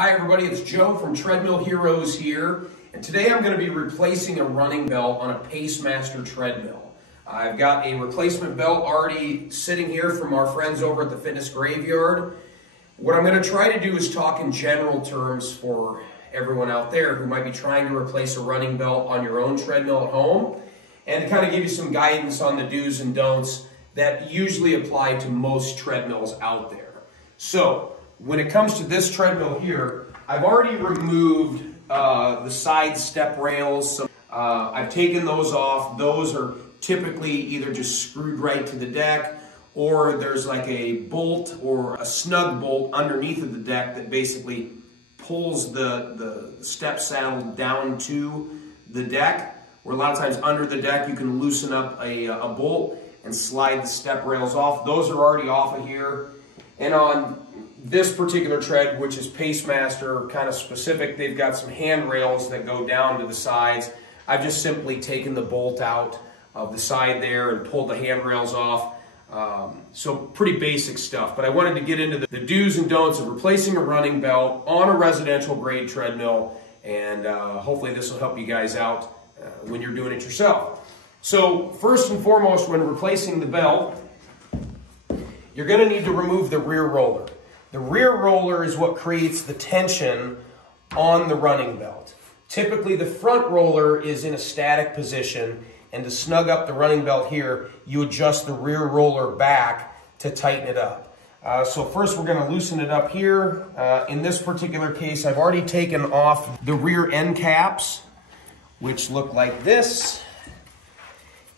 Hi everybody, it's Joe from Treadmill Heroes here, and today I'm going to be replacing a running belt on a Pacemaster treadmill. I've got a replacement belt already sitting here from our friends over at the Fitness Graveyard. What I'm going to try to do is talk in general terms for everyone out there who might be trying to replace a running belt on your own treadmill at home, and kind of give you some guidance on the do's and don'ts that usually apply to most treadmills out there. So, when it comes to this treadmill here, I've already removed the side step rails. So, I've taken those off. Those are typically either just screwed right to the deck, or there's like a bolt or a snug bolt underneath of the deck that basically pulls the step saddle down to the deck, where a lot of times under the deck you can loosen up a bolt and slide the step rails off. Those are already off of here. And on this particular tread, which is Pacemaster kind of specific, they've got some handrails that go down to the sides. I've just simply taken the bolt out of the side there and pulled the handrails off. So pretty basic stuff, but I wanted to get into the do's and don'ts of replacing a running belt on a residential grade treadmill, and hopefully this will help you guys out when you're doing it yourself. So first and foremost, when replacing the belt, you're going to need to remove the rear roller. The rear roller is what creates the tension on the running belt. Typically the front roller is in a static position, and to snug up the running belt here, you adjust the rear roller back to tighten it up. So first we're going to loosen it up here. In this particular case, I've already taken off the rear end caps, which look like this.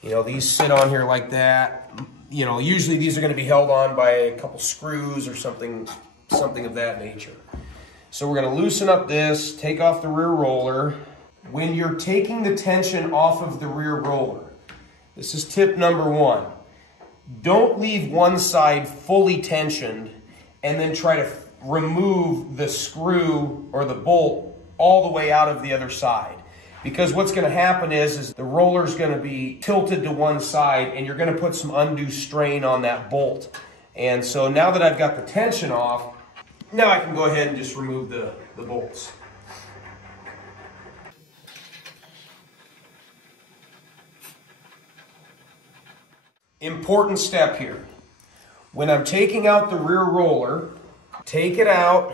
You know, these sit on here like that. You know, usually these are going to be held on by a couple screws or something of that nature. So we're going to loosen up this, take off the rear roller. When you're taking the tension off of the rear roller, this is tip number one. Don't leave one side fully tensioned and then try to remove the screw or the bolt all the way out of the other side. Because what's going to happen is the roller's going to be tilted to one side, and you're going to put some undue strain on that bolt. And so now that I've got the tension off, now I can go ahead and just remove the bolts. Important step here. When I'm taking out the rear roller, take it out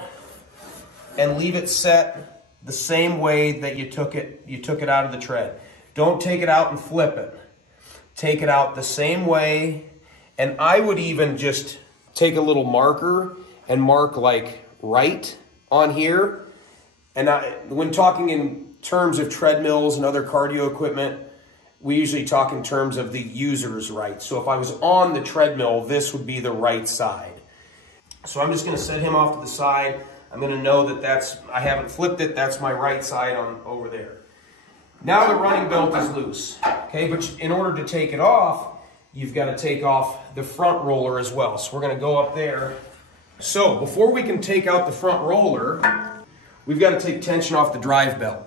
and leave it set the same way that you took it out of the tread. Don't take it out and flip it. Take it out the same way, and I would even just take a little marker and mark like right on here. And when talking in terms of treadmills and other cardio equipment, we usually talk in terms of the user's right. So if I was on the treadmill, this would be the right side. So I'm just going to set him off to the side. I'm going to know that I haven't flipped it, that's my right side on over there. Now the running belt is loose, okay? But in order to take it off, you've got to take off the front roller as well. So we're going to go up there. So before we can take out the front roller, we've got to take tension off the drive belt.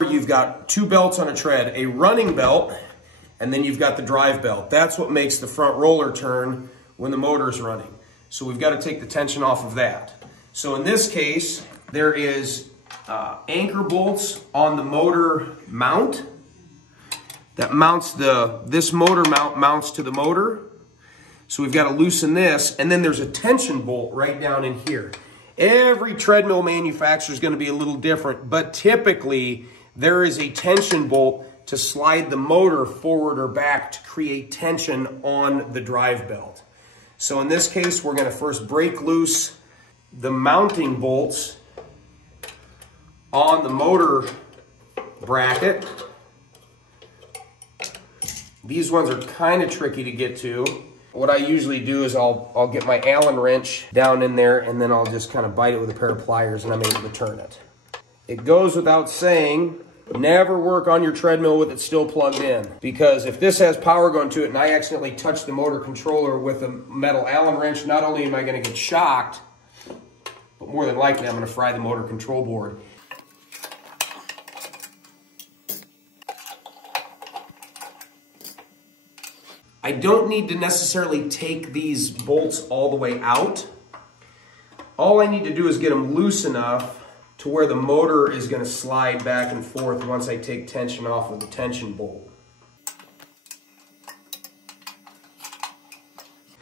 You've got two belts on a tread, a running belt, and then you've got the drive belt. That's what makes the front roller turn when the motor's running. So we've got to take the tension off of that. So in this case, there is anchor bolts on the motor mount that mounts this motor mount mounts to the motor. So we've got to loosen this, and then there's a tension bolt right down in here. Every treadmill manufacturer is going to be a little different, but typically there is a tension bolt to slide the motor forward or back to create tension on the drive belt. So in this case, we're going to first break loose the mounting bolts on the motor bracket. These ones are kind of tricky to get to. What I usually do is I'll get my Allen wrench down in there, and then I'll just kind of bite it with a pair of pliers, and I'm able to turn it. It goes without saying, never work on your treadmill with it still plugged in, because if this has power going to it and I accidentally touch the motor controller with a metal Allen wrench, not only am I going to get shocked, but more than likely I'm going to fry the motor control board. I don't need to necessarily take these bolts all the way out. All I need to do is get them loose enough to where the motor is going to slide back and forth once I take tension off of the tension bolt.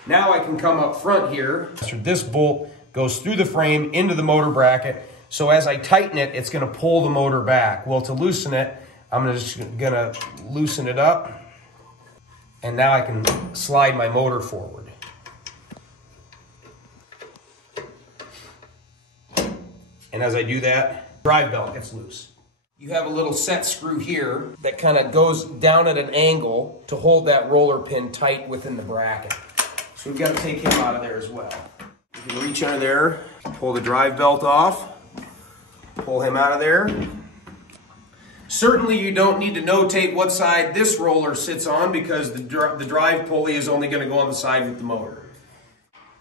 Now I can come up front here. This bolt goes through the frame into the motor bracket. So as I tighten it, it's going to pull the motor back. Well, to loosen it, I'm just going to loosen it up. And now I can slide my motor forward. And as I do that, drive belt gets loose. You have a little set screw here that kind of goes down at an angle to hold that roller pin tight within the bracket. So we've got to take him out of there as well. You can reach under there, pull the drive belt off, pull him out of there. Certainly you don't need to notate what side this roller sits on because the drive pulley is only going to go on the side with the motor.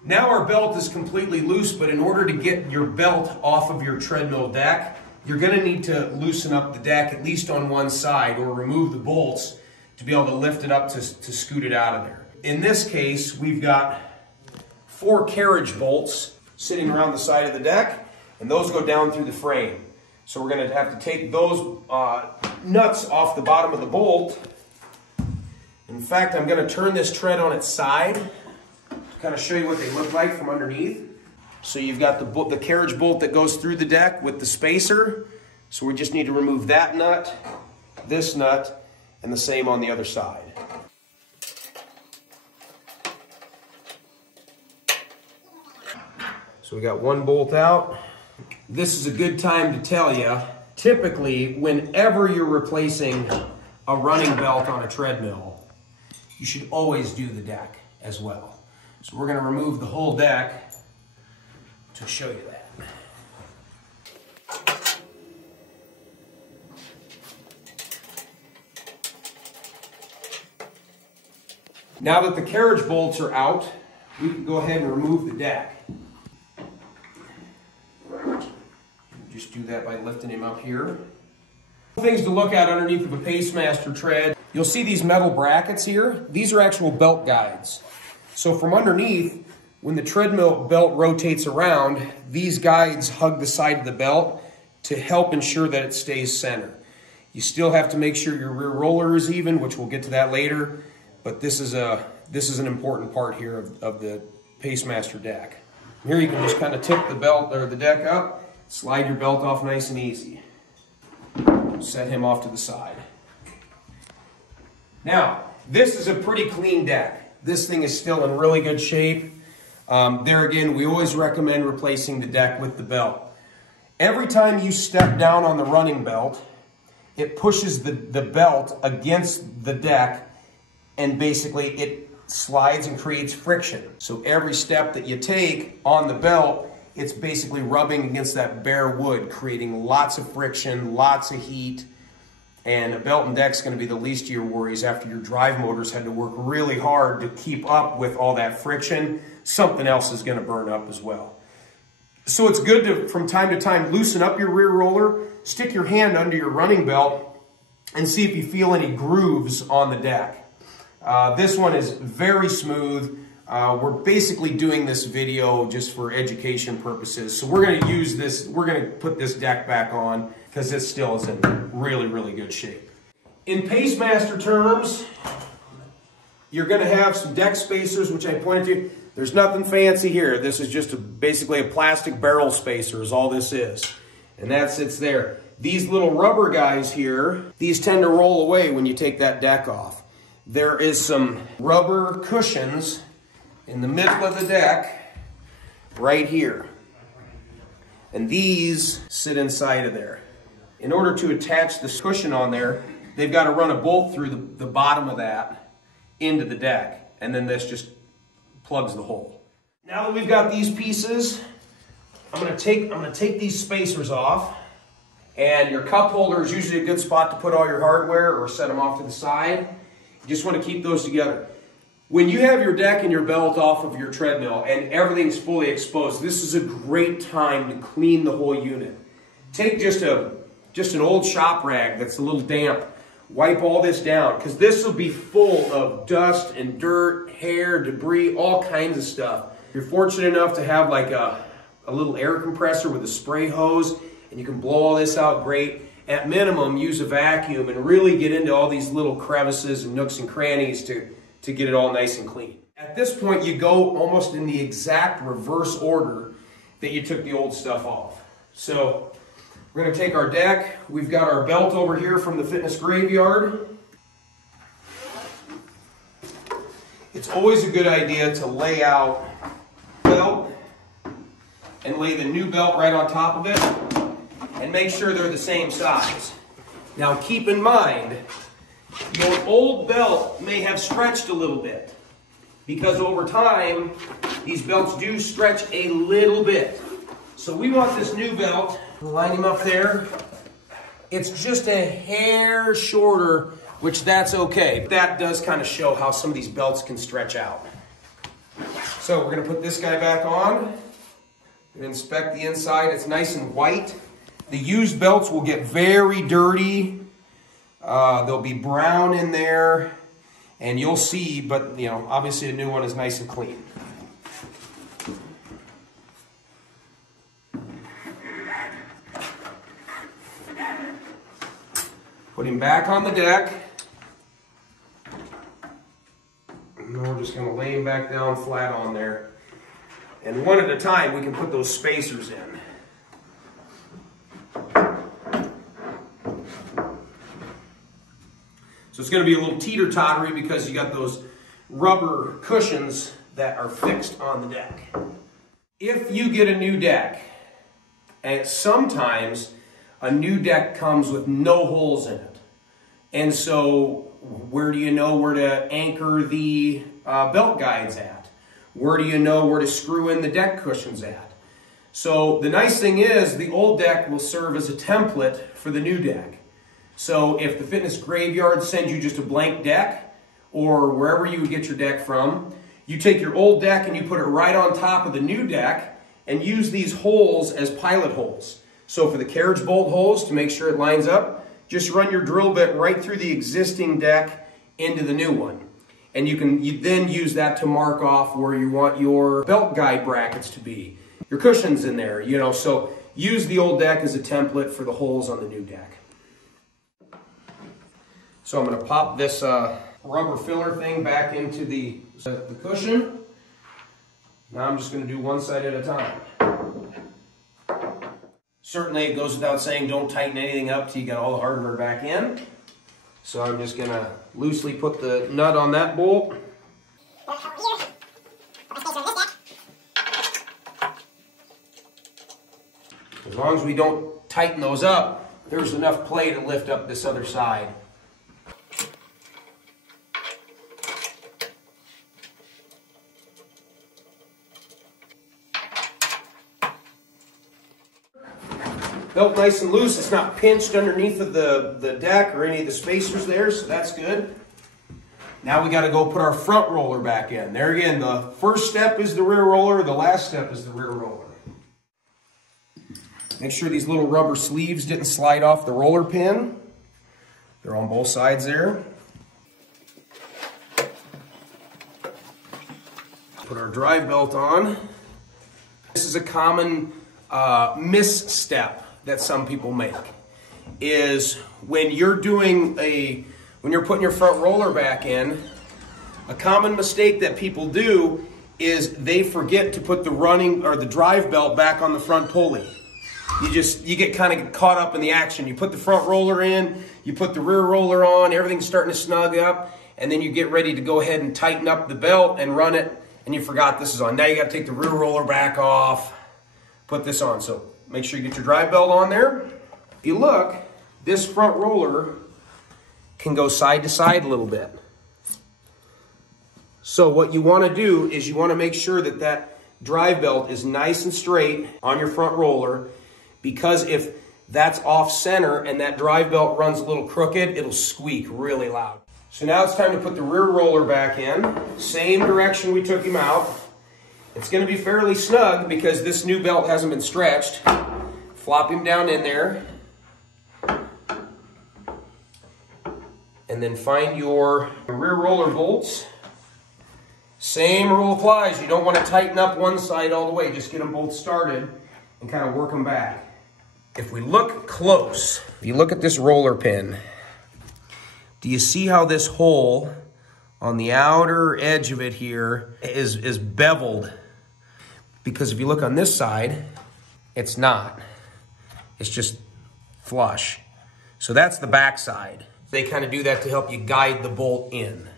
Now our belt is completely loose, but in order to get your belt off of your treadmill deck, you're going to need to loosen up the deck at least on one side or remove the bolts to be able to lift it up to scoot it out of there. In this case, we've got 4 carriage bolts sitting around the side of the deck, and those go down through the frame. So we're going to have to take those nuts off the bottom of the bolt. In fact, I'm going to turn this tread on its side to kind of show you what they look like from underneath. So you've got the carriage bolt that goes through the deck with the spacer. So we just need to remove that nut, this nut, and the same on the other side. So we got one bolt out. This is a good time to tell you, typically, whenever you're replacing a running belt on a treadmill, you should always do the deck as well. So we're going to remove the whole deck to show you that. Now that the carriage bolts are out, we can go ahead and remove the deck. Just do that by lifting him up here. Things to look at underneath of a Pacemaster tread. You'll see these metal brackets here. These are actual belt guides. So from underneath, when the treadmill belt rotates around, these guides hug the side of the belt to help ensure that it stays center. You still have to make sure your rear roller is even, which we'll get to that later, but this is an important part here of the Pacemaster deck. Here you can just kind of tip the belt or the deck up, slide your belt off nice and easy. Set him off to the side. Now, this is a pretty clean deck. This thing is still in really good shape. There again, we always recommend replacing the deck with the belt. Every time you step down on the running belt, it pushes the belt against the deck and basically it slides and creates friction. So every step that you take on the belt, it's basically rubbing against that bare wood, creating lots of friction, lots of heat. And a belt and deck's going to be the least of your worries after your drive motors had to work really hard to keep up with all that friction. Something else is going to burn up as well. So it's good to, from time to time, loosen up your rear roller, stick your hand under your running belt, and see if you feel any grooves on the deck. This one is very smooth. We're basically doing this video just for education purposes. So we're going to use this, we're going to put this deck back on because it still is in really, really good shape. In Pacemaster terms, you're going to have some deck spacers, which I pointed to. There's nothing fancy here. This is just basically a plastic barrel spacer is all this is. And that sits there. These little rubber guys here, these tend to roll away when you take that deck off. There is some rubber cushions in the middle of the deck right here. And these sit inside of there. In order to attach this cushion on there, they've got to run a bolt through the bottom of that into the deck. And then this just plugs the hole. Now that we've got these pieces, I'm going to take these spacers off. And your cup holder is usually a good spot to put all your hardware or set them off to the side. You just want to keep those together. When you have your deck and your belt off of your treadmill and everything's fully exposed, this is a great time to clean the whole unit. Take just an old shop rag that's a little damp. Wipe all this down because this will be full of dust and dirt, hair, debris, all kinds of stuff. If you're fortunate enough to have like a little air compressor with a spray hose, and you can blow all this out great. At minimum, use a vacuum and really get into all these little crevices and nooks and crannies to get it all nice and clean. At this point, you go almost in the exact reverse order that you took the old stuff off. So we're going to take our deck. We've got our belt over here from the fitness graveyard. It's always a good idea to lay out the belt and lay the new belt right on top of it and make sure they're the same size. Now keep in mind, your old belt may have stretched a little bit because over time, these belts do stretch a little bit. So we want this new belt, line him up there. It's just a hair shorter, which that's okay. That does kind of show how some of these belts can stretch out. So we're gonna put this guy back on and inspect the inside. It's nice and white. The used belts will get very dirty. They'll be brown in there, and you'll see, but you know, obviously a new one is nice and clean. Put him back on the deck. And we're just gonna lay him back down flat on there. And one at a time, we can put those spacers in. So it's going to be a little teeter-tottery because you got those rubber cushions that are fixed on the deck. If you get a new deck, and sometimes a new deck comes with no holes in it. And so where do you know where to anchor the belt guides at? Where do you know where to screw in the deck cushions at? So the nice thing is the old deck will serve as a template for the new deck. So if the fitness graveyard sends you just a blank deck, or wherever you would get your deck from, you take your old deck and you put it right on top of the new deck and use these holes as pilot holes. So for the carriage bolt holes, to make sure it lines up, just run your drill bit right through the existing deck into the new one. And you then use that to mark off where you want your belt guide brackets to be. Your cushions in there, you know, so use the old deck as a template for the holes on the new deck. So I'm going to pop this rubber filler thing back into the cushion. Now I'm just going to do one side at a time. Certainly it goes without saying, don't tighten anything up till you got all the hardware back in. So I'm just going to loosely put the nut on that bolt. As long as we don't tighten those up, there's enough play to lift up this other side. Belt nice and loose. It's not pinched underneath of the deck or any of the spacers there, so that's good. Now we got to go put our front roller back in. There again, the first step is the rear roller, the last step is the rear roller. Make sure these little rubber sleeves didn't slide off the roller pin. They're on both sides there. Put our drive belt on. This is a common misstep that some people make, is when you're putting your front roller back in, a common mistake that people do is they forget to put the drive belt back on the front pulley. You get kind of caught up in the action. You put the front roller in, you put the rear roller on, everything's starting to snug up, and then you get ready to go ahead and tighten up the belt and run it, and you forgot this is on. Now you got to take the rear roller back off, put this on. So make sure you get your drive belt on there. If you look, this front roller can go side to side a little bit. So what you want to do is you want to make sure that that drive belt is nice and straight on your front roller, because if that's off center and that drive belt runs a little crooked, it'll squeak really loud. So now it's time to put the rear roller back in. Same direction we took him out. It's going to be fairly snug because this new belt hasn't been stretched. Flop him down in there. And then find your rear roller bolts. Same rule applies. You don't want to tighten up one side all the way. Just get them both started and kind of work them back. If we look close, if you look at this roller pin, do you see how this hole on the outer edge of it here is beveled? Because if you look on this side, it's not. It's just flush. So that's the back side. They kind of do that to help you guide the bolt in.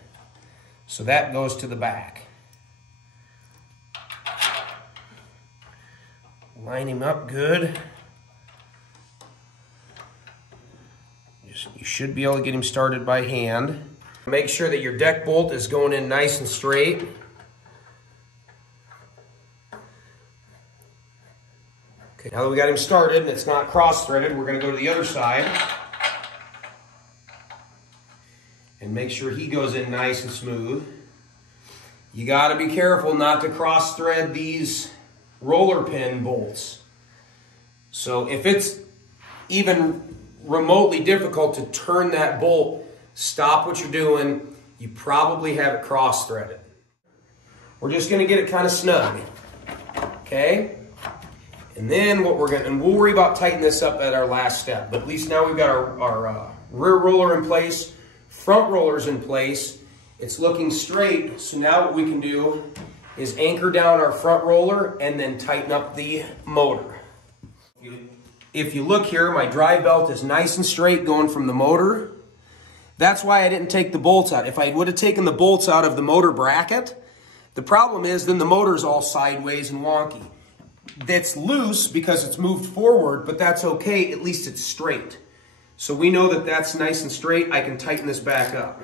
So that goes to the back. Line him up good. You should be able to get him started by hand. Make sure that your deck bolt is going in nice and straight. Okay, now that we got him started and it's not cross-threaded, we're going to go to the other side and make sure he goes in nice and smooth. You got to be careful not to cross-thread these roller pin bolts. So if it's even remotely difficult to turn that bolt, stop what you're doing. You probably have it cross-threaded. We're just going to get it kind of snug. Okay? And then what we're going to, and we'll worry about tightening this up at our last step, but at least now we've got our rear roller in place, front rollers in place. It's looking straight, so now what we can do is anchor down our front roller and then tighten up the motor. If you look here, my drive belt is nice and straight going from the motor. That's why I didn't take the bolts out. If I would have taken the bolts out of the motor bracket, the problem is then the motor's all sideways and wonky. That's loose because it's moved forward, but that's okay, at least it's straight. So we know that that's nice and straight. I can tighten this back up.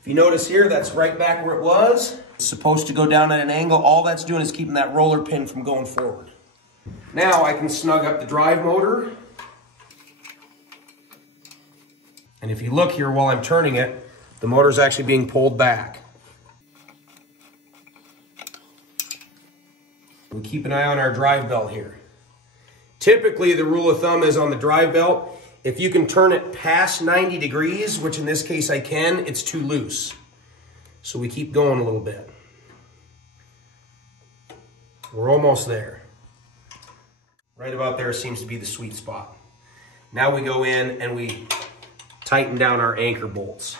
If you notice here, that's right back where it was. It's supposed to go down at an angle. All that's doing is keeping that roller pin from going forward. Now I can snug up the drive motor. And if you look here while I'm turning it, the motor's actually being pulled back. We keep an eye on our drive belt here. Typically, the rule of thumb is on the drive belt, if you can turn it past 90 degrees, which in this case I can, it's too loose. So we keep going a little bit. We're almost there. Right about there seems to be the sweet spot. Now we go in and we tighten down our anchor bolts.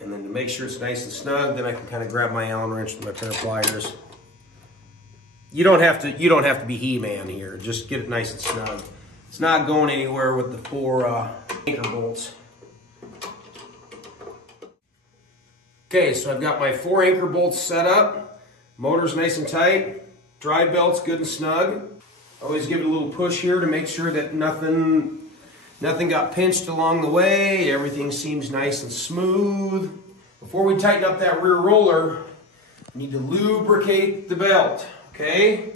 And then to make sure it's nice and snug, then I can kind of grab my Allen wrench with my pair of pliers. You don't have to be He-Man here. Just get it nice and snug. It's not going anywhere with the 4 anchor bolts. Okay, so I've got my 4 anchor bolts set up. Motor's nice and tight. Drive belt's good and snug. Always give it a little push here to make sure that nothing got pinched along the way. Everything seems nice and smooth. Before we tighten up that rear roller, we need to lubricate the belt, okay?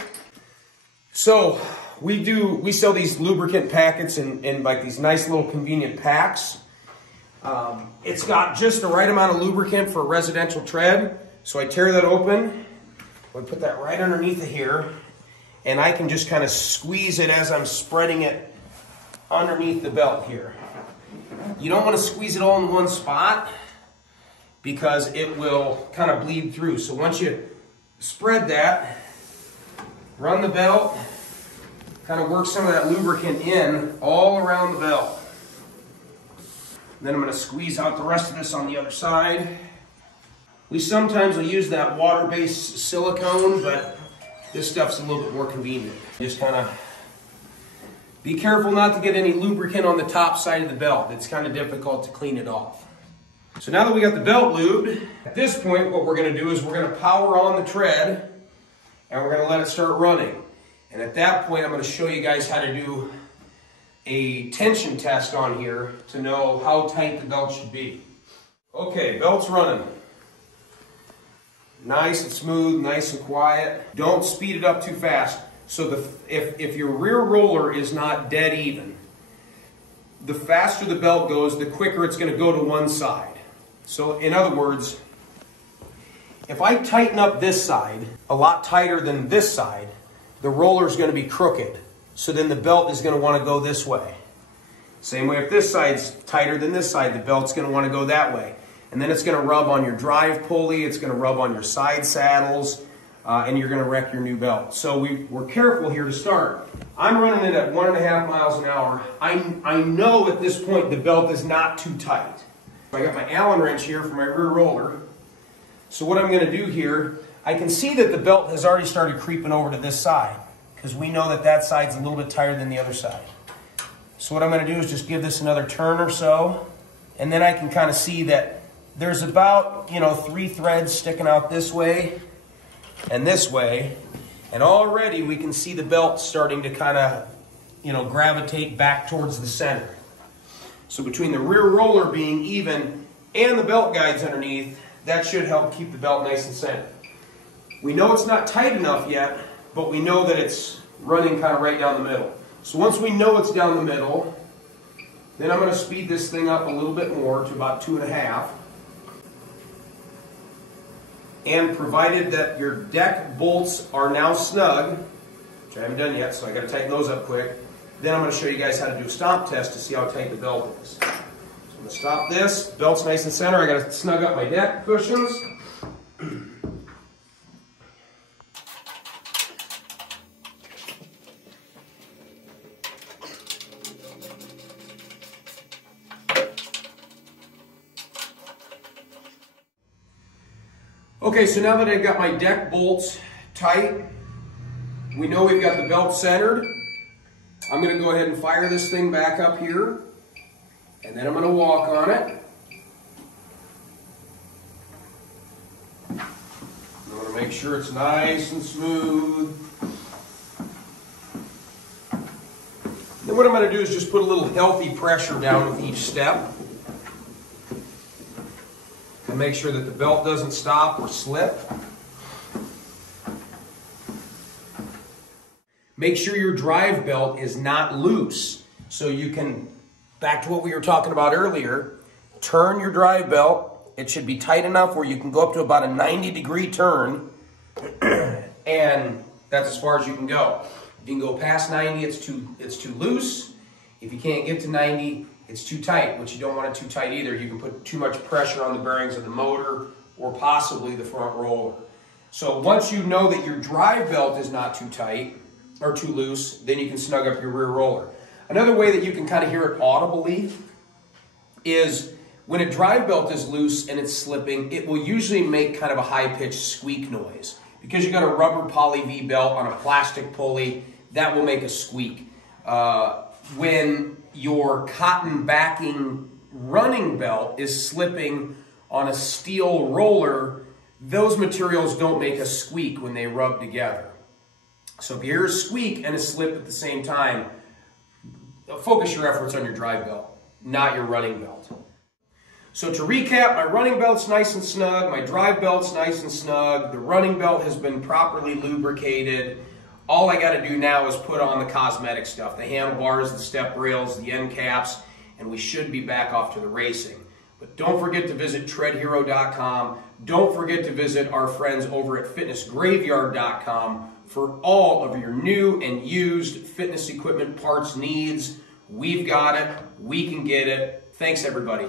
So we sell these lubricant packets in like these nice little convenient packs. It's got just the right amount of lubricant for a residential tread. So I tear that open. I put that right underneath of here, and I can just kind of squeeze it as I'm spreading it underneath the belt here. You don't want to squeeze it all in one spot because it will kind of bleed through. So once you spread that, run the belt, kind of work some of that lubricant in all around the belt. Then I'm going to squeeze out the rest of this on the other side. We sometimes will use that water-based silicone, but this stuff's a little bit more convenient. Just kind of be careful not to get any lubricant on the top side of the belt. It's kind of difficult to clean it off. So now that we got the belt lubed, at this point what we're going to do is we're going to power on the tread and we're going to let it start running. And at that point I'm going to show you guys how to do a tension test on here to know how tight the belt should be. Okay, belt's running. Nice and smooth, nice and quiet. Don't speed it up too fast. So if your rear roller is not dead even, the faster the belt goes, the quicker it's going to go to one side. So in other words, if I tighten up this side a lot tighter than this side, the roller is going to be crooked. So then the belt is going to want to go this way. Same way if this side's tighter than this side, the belt's going to want to go that way. And then it's going to rub on your drive pulley, it's going to rub on your side saddles, and you're going to wreck your new belt. So we're careful here to start. I'm running it at 1.5 miles an hour. I know at this point the belt is not too tight. I got my Allen wrench here for my rear roller. So what I'm going to do here, I can see that the belt has already started creeping over to this side, because we know that that side's a little bit tighter than the other side. So what I'm going to do is just give this another turn or so, and then I can kind of see that there's about, 3 threads sticking out this way and this way, and already we can see the belt starting to kind of, gravitate back towards the center. So between the rear roller being even and the belt guides underneath, that should help keep the belt nice and centered. We know it's not tight enough yet, but we know that it's running kind of right down the middle. So once we know it's down the middle, then I'm going to speed this thing up a little bit more to about 2.5. And provided that your deck bolts are now snug, which I haven't done yet, so I got to tighten those up quick, then I'm going to show you guys how to do a stomp test to see how tight the belt is. So I'm going to stop this. Belt's nice and center. I got to snug up my deck cushions. Okay, so now that I've got my deck bolts tight, we know we've got the belt centered. I'm going to go ahead and fire this thing back up here, and then I'm going to walk on it. I'm going to make sure it's nice and smooth. Then what I'm going to do is just put a little healthy pressure down with each step. And make sure that the belt doesn't stop or slip. Make sure your drive belt is not loose. So you can, back to what we were talking about earlier, turn your drive belt. It should be tight enough where you can go up to about a 90-degree turn, and that's as far as you can go. If you can go past 90, it's too loose. If you can't get to 90, it's too tight, which you don't want it too tight either. You can put too much pressure on the bearings of the motor or possibly the front roller. So once you know that your drive belt is not too tight or too loose, then you can snug up your rear roller. Another way that you can kind of hear it audibly is when a drive belt is loose and it's slipping, it will usually make kind of a high-pitched squeak noise. Because you got a rubber poly V belt on a plastic pulley, that will make a squeak. When your cotton backing running belt is slipping on a steel roller, those materials don't make a squeak when they rub together. So if you hear a squeak and a slip at the same time, focus your efforts on your drive belt, not your running belt. So to recap, my running belt's nice and snug, my drive belt's nice and snug, the running belt has been properly lubricated. All I got to do now is put on the cosmetic stuff, the handlebars, the step rails, the end caps, and we should be back off to the racing. But don't forget to visit treadhero.com. Don't forget to visit our friends over at fitnessgraveyard.com for all of your new and used fitness equipment parts needs. We've got it. We can get it. Thanks, everybody.